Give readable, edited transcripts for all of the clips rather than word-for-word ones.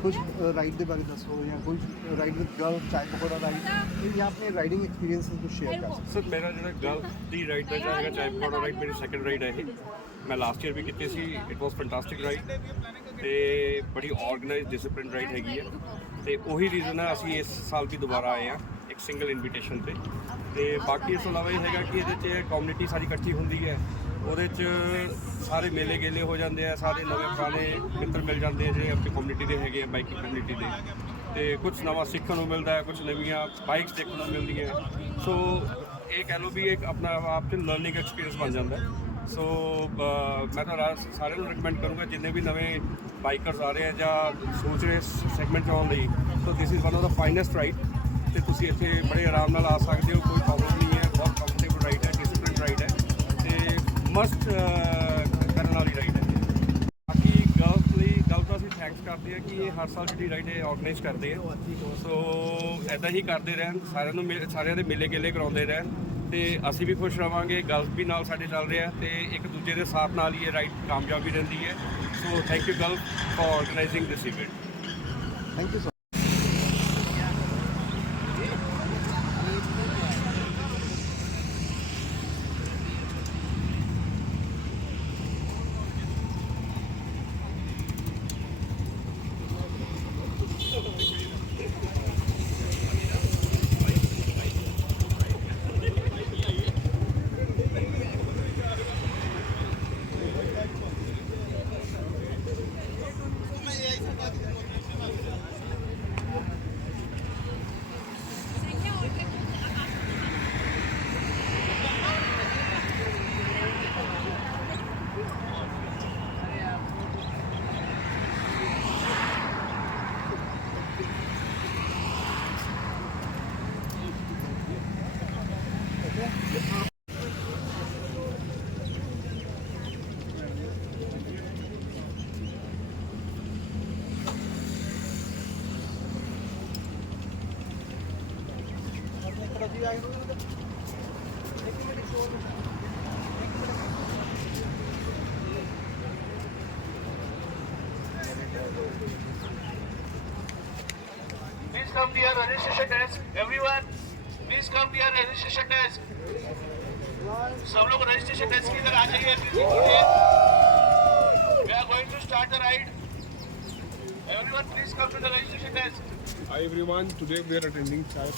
कुछ राइड के बारे दसो या कुछ राइड विद गर्ल चाय पकौड़ा राइड या अपने राइडिंग एक्सपीरियंस कुछ शेयर कर सकते सर मेरा जो गर्ल की राइड का जाएगा चाय पकौड़ा राइड मेरी सैकेंड राइड है ये मैं लास्ट ईयर भी की see it was fantastic ride तो बड़ी ऑर्गेनाइज डिसिप्लिन राइड हैगी है तो उही रीजन है असी इस साल भी दोबारा आए हैं एक सिंगल इनविटेशन पे तो बाकी इस अलावा ये है कि ये कम्यूनिटी सारी इकट्ठी होंगी है ਉਹਦੇ 'ਚ ਸਾਰੇ ਮੇਲੇ ਗੇਲੇ ਹੋ ਜਾਂਦੇ ਆ ਸਾਰੇ ਨਵੇਂ ਪੁਰਾਣੇ ਮਿੱਤਰ ਮਿਲ ਜਾਂਦੇ ਆ ਜਿਹੜੇ ਆਪਣੀ ਕਮਿਊਨਿਟੀ ਦੇ ਹੈਗੇ ਆ ਬਾਈਕਿੰਗ ਕਮਿਊਨਿਟੀ ਦੇ ਤੇ ਕੁਝ ਨਵਾਂ ਸਿੱਖਣ ਨੂੰ ਮਿਲਦਾ ਹੈ ਕੁਝ ਨਵੀਆਂ ਬਾਈਕਸ ਦੇਖਣ ਨੂੰ ਮਿਲਦੀਆਂ ਸੋ ਇਹ ਕਹਿ ਲਓ ਵੀ ਇੱਕ ਆਪਣਾ ਆਪ 'ਚ ਲਰਨਿੰਗ ਐਕਸਪੀਰੀਅੰਸ ਬਣ ਜਾਂਦਾ ਸੋ ਮੈਂ ਤਾਂ ਸਾਰਿਆਂ ਨੂੰ ਰਿਕਮੈਂਡ ਕਰੂੰਗਾ ਜਿੰਨੇ ਵੀ ਨਵੇਂ ਬਾਈਕਰਸ ਆ ਰਹੇ ਆ ਜਾਂ ਸੋਚ ਰਹੇ ਸੈਗਮੈਂਟ 'ਚ ਆਉਣ ਲਈ so this is one of the finest ride ਤੇ ਤੁਸੀਂ ਇੱਥੇ ਬੜੇ ਆਰਾਮ ਨਾਲ ਆ ਸਕਦੇ ਹੋ ਕੋਈ ਪ੍ਰੋਬਲਮ ਨਹੀਂ ਹੈ ਬਹੁਤ ਕੰਫਰਟੇਬਲ ਰਾਈਡ ਹੈ ਡਿਸਿਪਲਿਨ ਰਾਈਡ ਹੈ ਮਸਟ ਕਰਨ ਵਾਲੀ ਰਾਈਡ ਹੈ ਬਾਕੀ ਗਰਲਸ ਲਈ ਗੱਲ ਤਾਂ ਅਸੀਂ ਥੈਂਕਸ ਕਰਦੇ ਹਾਂ ਕਿ ਇਹ ਹਰ ਸਾਲ ਜਿਹੜੀ ਰਾਈਡ ਹੈ ਆਰਗੇਨਾਈਜ਼ ਕਰਦੇ ਆ ਸੋ ਇੱਦਾਂ ਹੀ ਕਰਦੇ ਰਹਿਣ ਸਾਰਿਆਂ ਨੂੰ ਸਾਰਿਆਂ ਦੇ ਮੇਲੇ ਗੇਲੇ ਕਰਾਉਂਦੇ ਰਹਿਣ ਤੇ ਅਸੀਂ ਵੀ ਖੁਸ਼ ਰਵਾਂਗੇ ਗਰਲਸ ਵੀ ਨਾਲ ਸਾਡੇ ਚੱਲ ਰਿਹਾ ਤੇ ਇੱਕ ਦੂਜੇ ਦੇ ਸਾਥ ਨਾਲ ਹੀ ਇਹ ਰਾਈਡ ਕਾਮਯਾਬ ਵੀ ਰਹਿੰਦੀ ਹੈ so thank you girls for organising this event thank you sir Please come to your registration desk. Everyone, please come to your registration desk. सब लोग registration desk की तरफ आ जाइए. We are going to start the ride. Everyone, please come to the registration desk. Hi everyone, today we are attending Chai.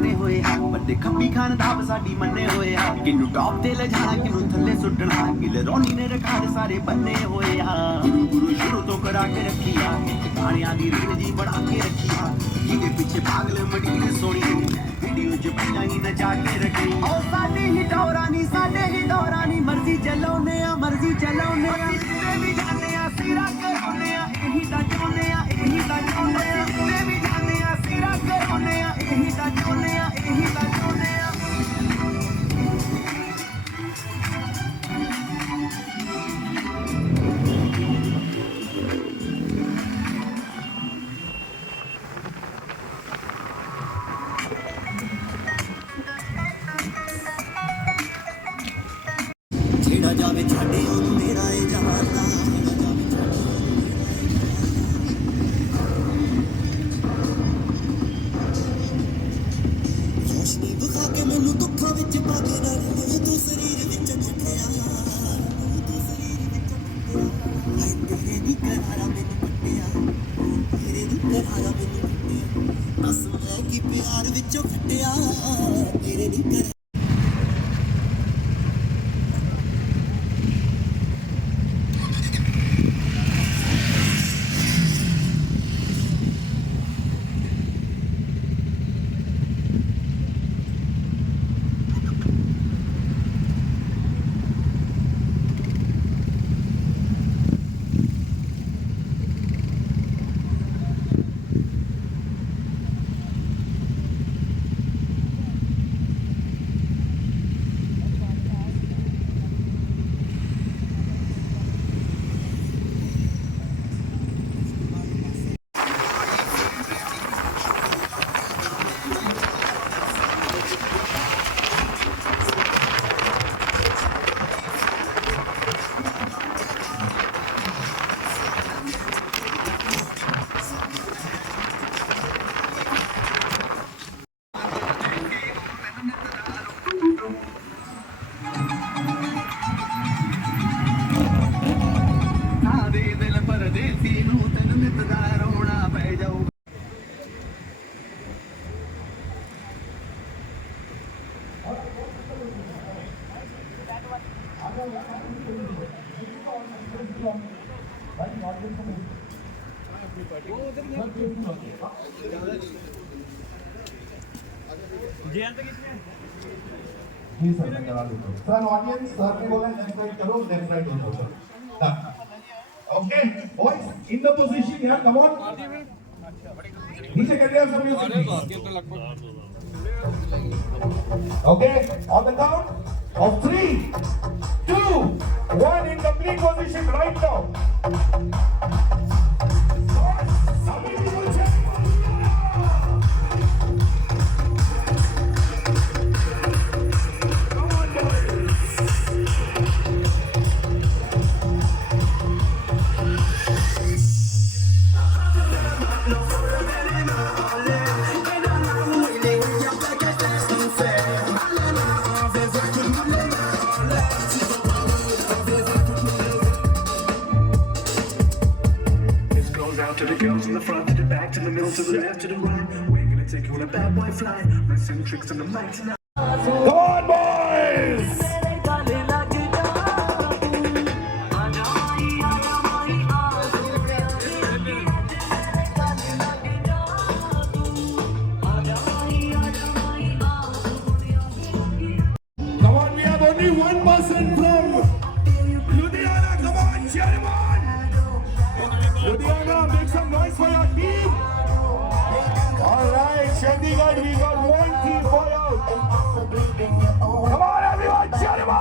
ਬੰਨੇ ਹੋਏ ਆ ਵੱਡੇ ਖੱਬੀ ਖਾਨ ਦਾ ਸਾਡੀ ਮੰਨੇ ਹੋਏ ਆ ਕਿਨੂੰ ਟੌਪ ਤੇ ਲੈ ਜਾਣਾ ਕਿਨੂੰ ਥੱਲੇ ਸੁੱਟਣਾ ਗਿਲ ਰੋਣੀ ਨੇ ਰਿਕਾਰਡ ਸਾਰੇ ਬੰਨੇ ਹੋਏ ਆ ਗੁਰੂ ਗੁਰੂ ਸ਼ੁਰੂ ਤੋਂ ਕਰਾ ਕੇ ਰੱਖੀ ਆ ਗਾਣਿਆਂ ਦੀ ਰੀਲ ਜੀ ਬਣਾ ਕੇ ਰੱਖੀ ਆ ਜਿਹਦੇ ਪਿੱਛੇ ਪਾਗਲ ਮਡੀਰ ਸੋਣੀ ਵੀਡੀਓ ਚ ਪਹਿਲਾਂ ਹੀ ਨਚਾ ਕੇ ਰੱਖੀ ਓ ਸਾਡੀ ਹੀ ਦੌਰਾਂ ਨੀ ਮਰਜ਼ੀ ਚਲਾਉਨੇ ਆ ਜਿੱਥੇ ਵੀ ਜਾਂਦੇ ਆ ਸਿਰਾ ਕਰਾਉਨੇ ਆ ਇਹੀ ਤਾਂ ਚਾਹੁੰਦੇ ਆ ਜਿੱਥੇ ਵੀ ਜਾਂਦੇ ਆ ਸਿਰਾ ਕਰਾਉਨੇ ਆ ਇਹੀ ਤਾਂ ਚਾਹੁੰਦੇ ਆ ਜਿਹੜਾ ਜਾਵੇ ਛੱਡੇ ਉਹਨੂੰ ਮੇਰਾ ਇਹ ਜਹਾਨ ਦਾ ਰੋਸ਼ਨੀ ਵਿਖਾ ਕੇ ਮੈਨੂੰ ਦੁੱਖਾਂ ਵਿੱਚ ਪਾ ਕੇ ਰੱਖ ਤੂੰ ਸਰੀਰ ਵਿੱਚ ਚੁੱਕਿਆ ਹਾਏ ਤੇਰੇ ਦੀ ਕਰਾਰਾ ਮੈਨੂੰ ਕੱਟਿਆ ਬਸ ਮੈਂ ਕੀ ਪਿਆਰ ਵਿੱਚੋਂ ਖੱਟਿਆ ਤੇਰੇ ਦੀ ਕਰਾਰਾ Please, sir, मैं करा देता हूँ. Sir, audience, sir ने बोला left right करो, left right हो जाओ. Done. Okay, boys, in the position here, come on. नीचे कर लिया सब music. Okay, on the count of 3, 2, 1, in complete position right now. To the girls in the front, to the back, to the middle, to the left, to the right. We're gonna take you on a bad boy flight. Missing tricks on the mic tonight. Come on, boys! Come on, we have only one person from Ludhiana. Come on, cheer him on! Ludhiana, make some noise for your team. Alright, Chandigarh, we got one team for you. Come on, everyone, cheer him on!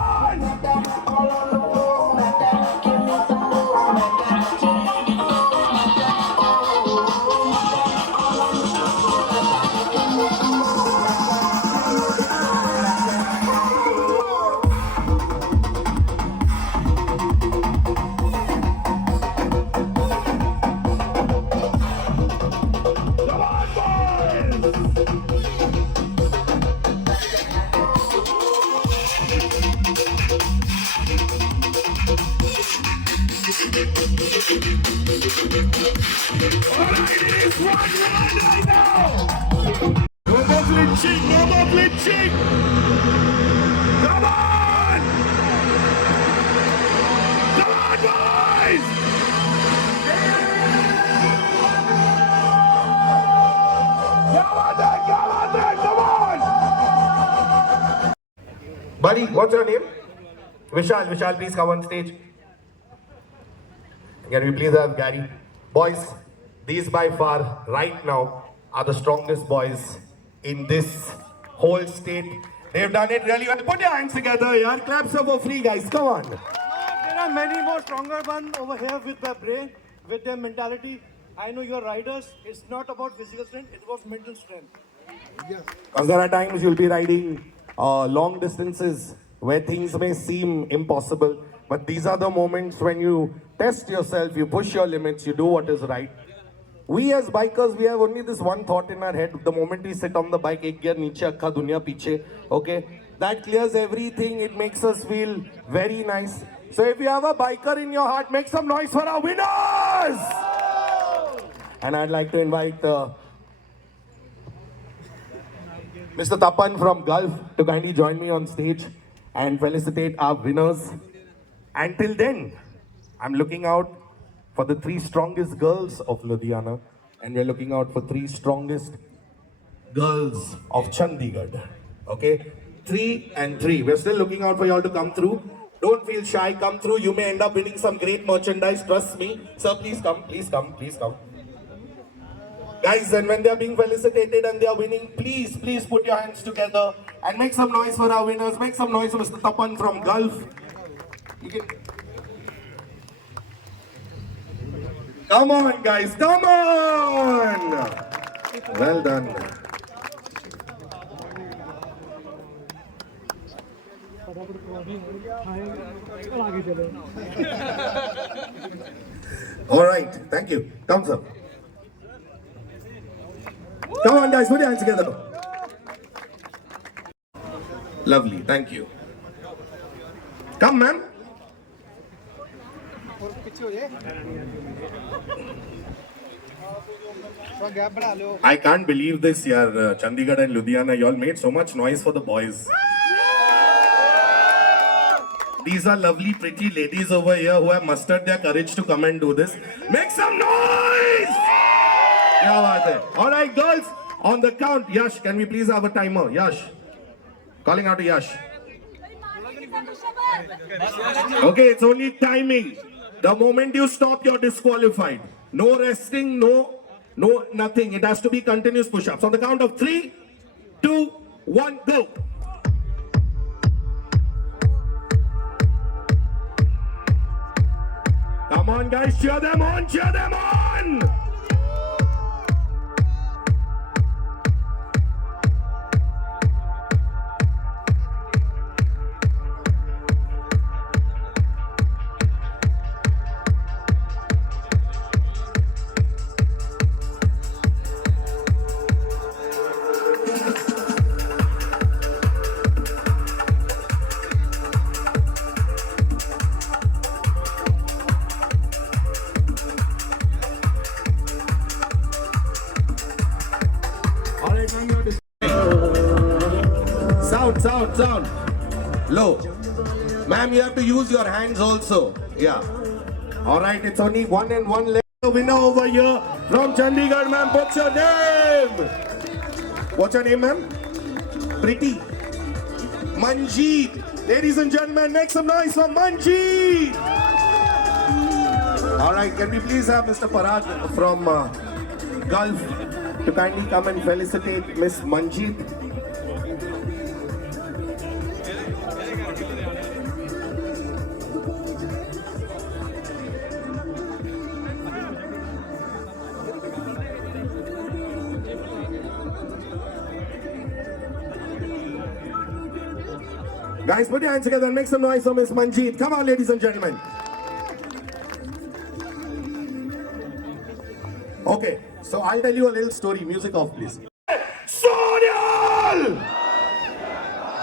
Alright, it is 1-1 right now. flinching, no more flinching. Come on! Come on, boys! Come on! Buddy, what's your name? Vishal. Vishal, please come on stage. Can we please have Gary? Boys, these by far, right now, are the strongest boys in this whole state. They've done it really well. Put your hands together, yeah. Claps up for free, guys. Come on. There are many more stronger ones over here with their brain, with their mentality. I know you're riders. It's not about physical strength, it's about mental strength. Because there are times you'll be riding long distances where things may seem impossible. But these are the moments when you test yourself, you push your limits, you do what is right. We as bikers, we have only this one thought in our head. The moment we sit on the bike, ek gear niche, akkha dunya piche, okay? That clears everything. It makes us feel very nice. So if you have a biker in your heart, make some noise for our winners! And I'd like to invite Mr. Tapan from Gulf to kindly join me on stage and felicitate our winners. Until then, I'm looking out for the 3 strongest girls of Ludhiana, and we're looking out for 3 strongest girls of Chandigarh. Okay? 3 and 3. We're still looking out for y'all to come through. Don't feel shy, come through. You may end up winning some great merchandise, trust me. Sir, please come, please come, please come. Guys, and when they are being felicitated and they are winning, please, please put your hands together and make some noise for our winners. Make some noise for Mr. Tapan from Gulf. You can... Come on, guys, come on! Well done. All right, thank you. Thumbs up. Come on, guys, put your hands together. Lovely, thank you. Come, ma'am. I can't believe this, yaar. Chandigarh and Ludhiana, you all made so much noise for the boys. These are lovely, pretty ladies over here who have mustered their courage to come and do this. Make some noise! Kya baat hai? All right, girls, on the count. Yash, can we please have a timer? Yash. Calling out to Yash. Okay, it's only timing. The moment you stop, you're disqualified. No resting, no, nothing. It has to be continuous push-ups. On the count of 3, 2, 1, go. Come on, guys, cheer them on, cheer them on! Sound. Low. Ma'am, you have to use your hands also. Yeah. Alright, it's only 1 and 1 left. The winner over here from Chandigarh, ma'am. What's your name? What's your name, ma'am? Pretty. Manjeet. Ladies and gentlemen, make some noise for Manjeet. Alright, can we please have Mr. Parag from Gulf to kindly come and felicitate Miss Manjeet? Guys, put your hands together and make some noise for Miss Manjeet. Come on, ladies and gentlemen. Okay, so I'll tell you a little story. Music off, please. Sonyal!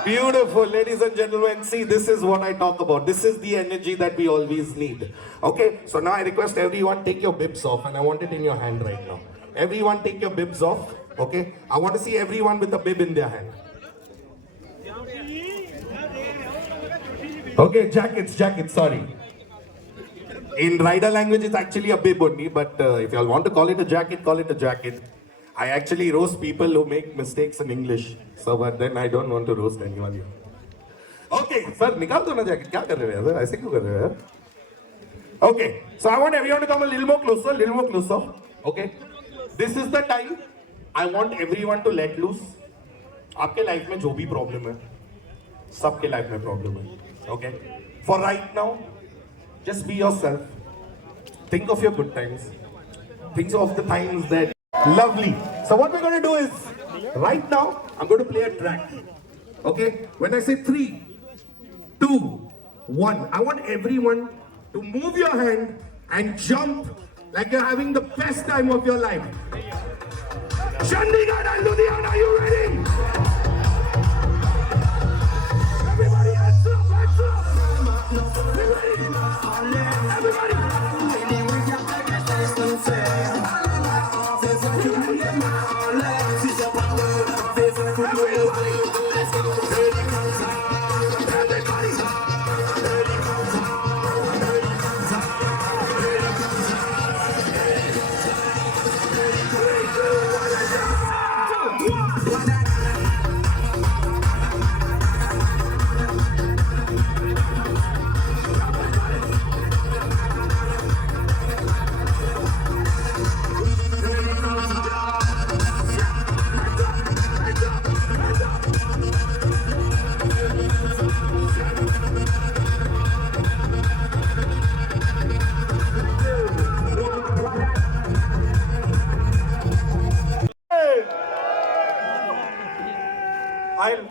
Beautiful, ladies and gentlemen. See, this is what I talk about. This is the energy that we always need. Okay, so now I request everyone take your bibs off and I want it in your hand right now. everyone take your bibs off. Okay, I want to see everyone with a bib in their hand. Okay, jackets, sorry. In rider language, it's actually a bib only, but if you all want to call it a jacket, call it a jacket. I actually roast people who make mistakes in English, so but then I don't want to roast anyone here. Okay, sir, निकाल दो ना jacket. क्या कर रहे हो यार? ऐसे क्यों कर रहे हो यार? Okay, so I want everyone to come a little more closer. Okay, this is the time I want everyone to let loose. आपके लाइफ में जो भी प्रॉब्लम है, सबके लाइफ में प्रॉब्लम है. Okay, for right now, just be yourself. Think of your good times. Think of the times that lovely. So what we're going to do is, right now, I'm going to play a track. Okay? When I say 3, 2, 1, I want everyone to move your hand and jump like you're having the best time of your life. Chandigarh and Ludhiana, are you ready? Everybody, hands up, hands up.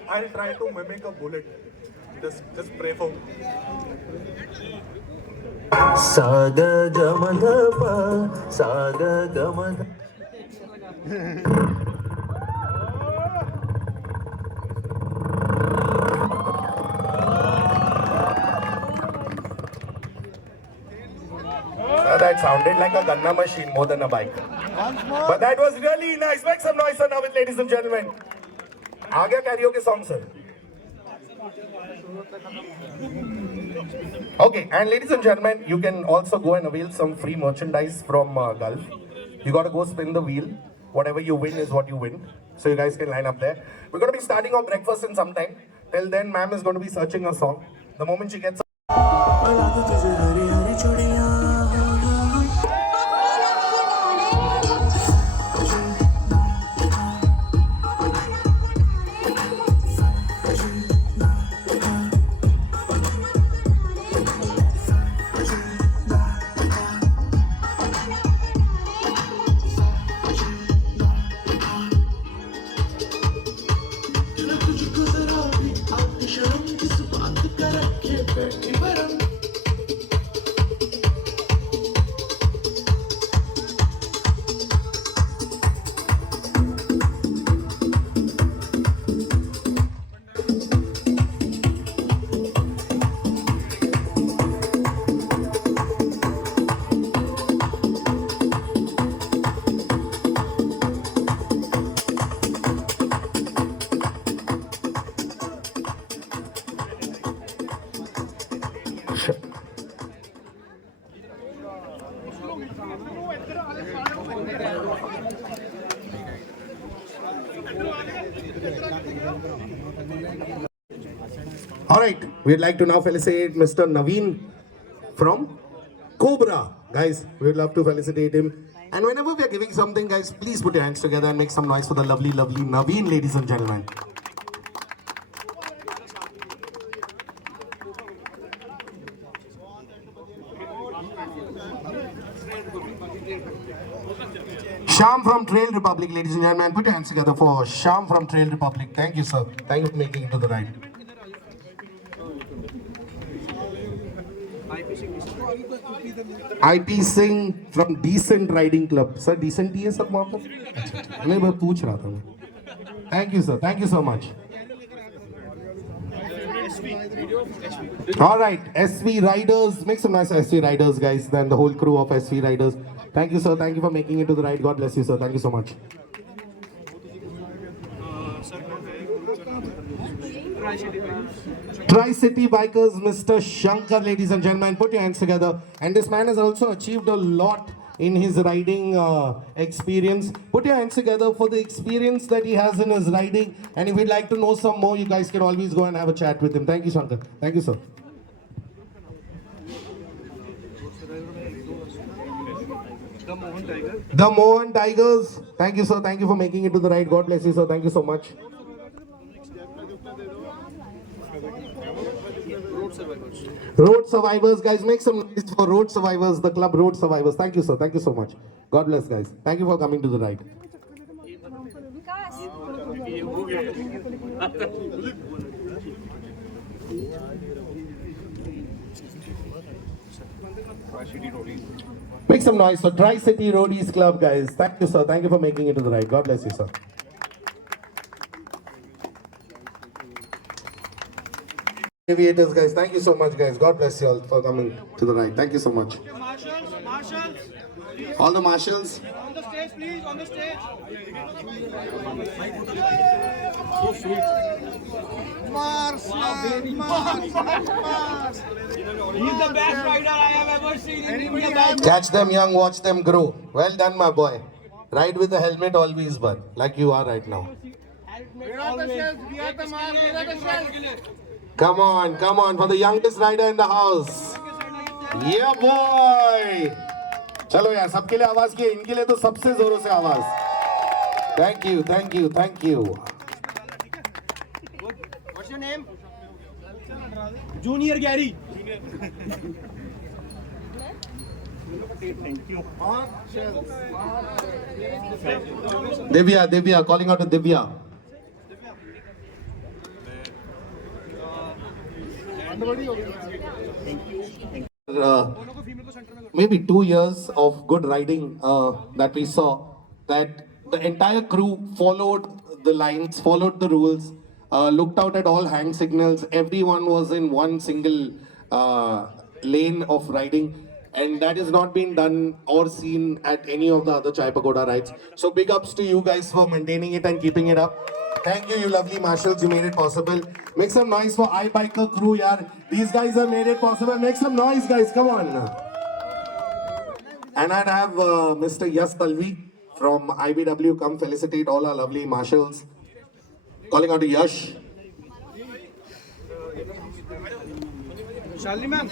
I'll try to mimic a bullet. Just pray for me. Saga gamadha saga gamadha. That sounded like a gunna machine more than a bike. But that was really nice. Make some noise now, ladies and gentlemen. आ गया karaoke song, sir. Okay, and ladies and gentlemen, you can also go and avail some free merchandise from Gulf. You got to go spin the wheel. Whatever you win is what you win. So you guys can line up there. We're going to be starting our breakfast in some time. Till then, ma'am is going to be searching a song. The moment she gets All right, we'd like to now felicitate Mr. Naveen from Cobra. Guys, we'd love to felicitate him. And whenever we are giving something, guys, please put your hands together and make some noise for the lovely, lovely Naveen, ladies and gentlemen. Sham from Trail Republic, ladies and gentlemen. Put your hands together for Sham from Trail Republic. Thank you, sir. Thank you for making it to the ride. IP Singh from Decent Riding Club. Sir, decent ही है सब वहाँ पर? नहीं, मैं पूछ रहा था मैं. Thank you, sir. Thank you so much. All right, SV Riders. Make some nice SV Riders, guys. Then the whole crew of SV Riders. Thank you, sir. Thank you for making it to the ride. God bless you, sir. Thank you so much. Tri-City Bikers, Mr. Shankar, ladies and gentlemen, put your hands together. And this man has also achieved a lot in his riding experience. Put your hands together for the experience that he has in his riding. And if you'd like to know some more, you guys can always go and have a chat with him. Thank you, Shankar. Thank you, sir. The Mohan Tigers. Thank you, sir. Thank you for making it to the ride. God bless you, sir. Thank you so much. Road Survivors, guys, make some noise for Road Survivors, the club Road Survivors. Thank you, sir. Thank you so much. God bless, guys. Thank you for coming to the ride. Make some noise for Tri-City Roadies Club, guys. Thank you, sir. Thank you for making it to the ride. God bless you, sir. Aviators, guys, thank you so much, guys. God bless you all for coming to the ride. Thank you so much. Marshals. All the marshals. On the stage, please, on the stage. He's the best rider I have ever seen in India. Catch them young, watch them grow. Well done, my boy. Ride with the helmet always, but like you are right now. Come on, for the youngest rider in the house. Yeah, boy. चलो यार, सबके लिए आवाज किए, इनके लिए तो सबसे जोरों से आवाज. Thank you, thank you, thank you. What's your name? Junior Gary. Divya, calling out to Divya. Maybe 2 years of good riding that we saw, that the entire crew followed the lines, followed the rules, looked out at all hand signals. Everyone was in one single lane of riding, and that has not been done or seen at any of the other Chai Pagoda rides. So big ups to you guys for maintaining it and keeping it up. Thank you, you lovely marshals. You made it possible. Make some noise for iBiker crew, yaar. These guys have made it possible. Make some noise, guys. Come on. And I'd have Mr. Yash Talvi from IBW come felicitate all our lovely marshals. Calling out to Yash. Shalini ma'am.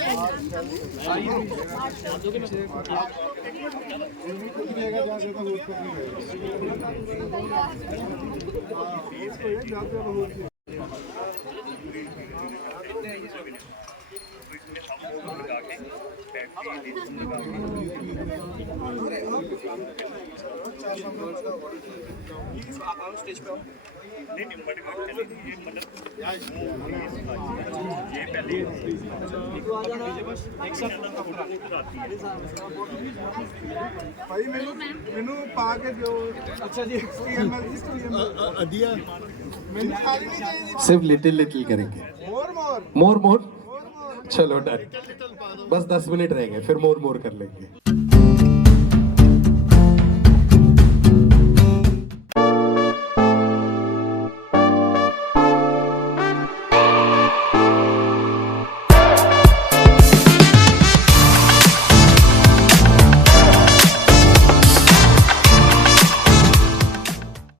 भाई मैनू पा के दो अच्छा जी सिर्फ little करेंगे मोर चलो done बस 10 मिनट रह गए फिर मोर कर लेंगे